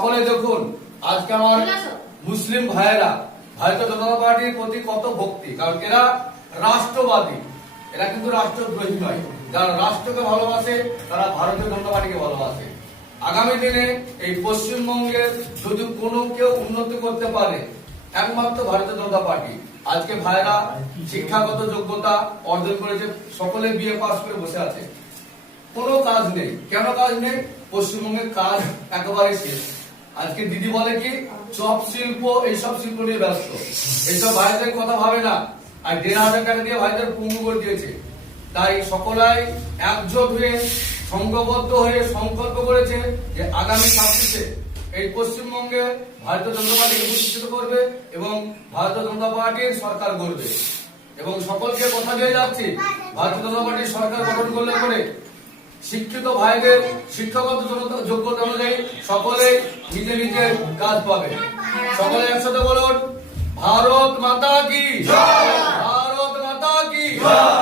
সকলে দেখুন আজকে আমার মুসলিম ভাইয়েরা ভারতীয় জনতা পার্টির প্রতি কত ভক্তি, কারণ এরা রাষ্ট্রবাদী, এরা কিন্তু রাষ্ট্রদ্রোহী নয়। যারা রাষ্ট্রকে ভালোবাসে তারা ভারতীয় জনতা পার্টিকে ভালোবাসে। আগামী দিনে এই পশ্চিমবঙ্গের যদি কোনো কেউ উন্নতি করতে পারে একমাত্র ভারতীয় জনতা পার্টি। আজকে ভাইরা শিক্ষাগত যোগ্যতা অর্জন করেছে, সকলে বিএ পাস করে বসে আছে, কোনো কাজ নেই। কেন কাজ নেই? পশ্চিমবঙ্গের কাজ একেবারে শেষ। আজকে দিদি বলে কি চপ শিল্প, এইসব শিল্প নিয়ে ব্যস্ত, এইসব ভাইদের কথা ভাবে না। আর 1,500 টাকা দিয়ে ভাইদের পঙ্গু করে দিয়েছে। তাই সকলাই একজোট হয়ে সংঘবদ্ধ হয়ে সংকল্প করেছে যে আগামী 26-এ এই পশ্চিমবঙ্গে ভারতীয় জনতা পার্টিকে প্রতিষ্ঠিত করবে এবং ভারতীয় জনতা পার্টির সরকার গড়বে। এবং সকলকে কথা দিয়ে যাচ্ছি, ভারতীয় জনতা পার্টির সরকার গঠন করলে পরে শিক্ষিত ভাইদের শিক্ষাগত যোগ্যতা অনুযায়ী সকলে নিজে নিজের কাজ পাবে। সকলে একসাথে বলুন, ভারত মাতা কি জয়, ভারত মাতা কি জয়।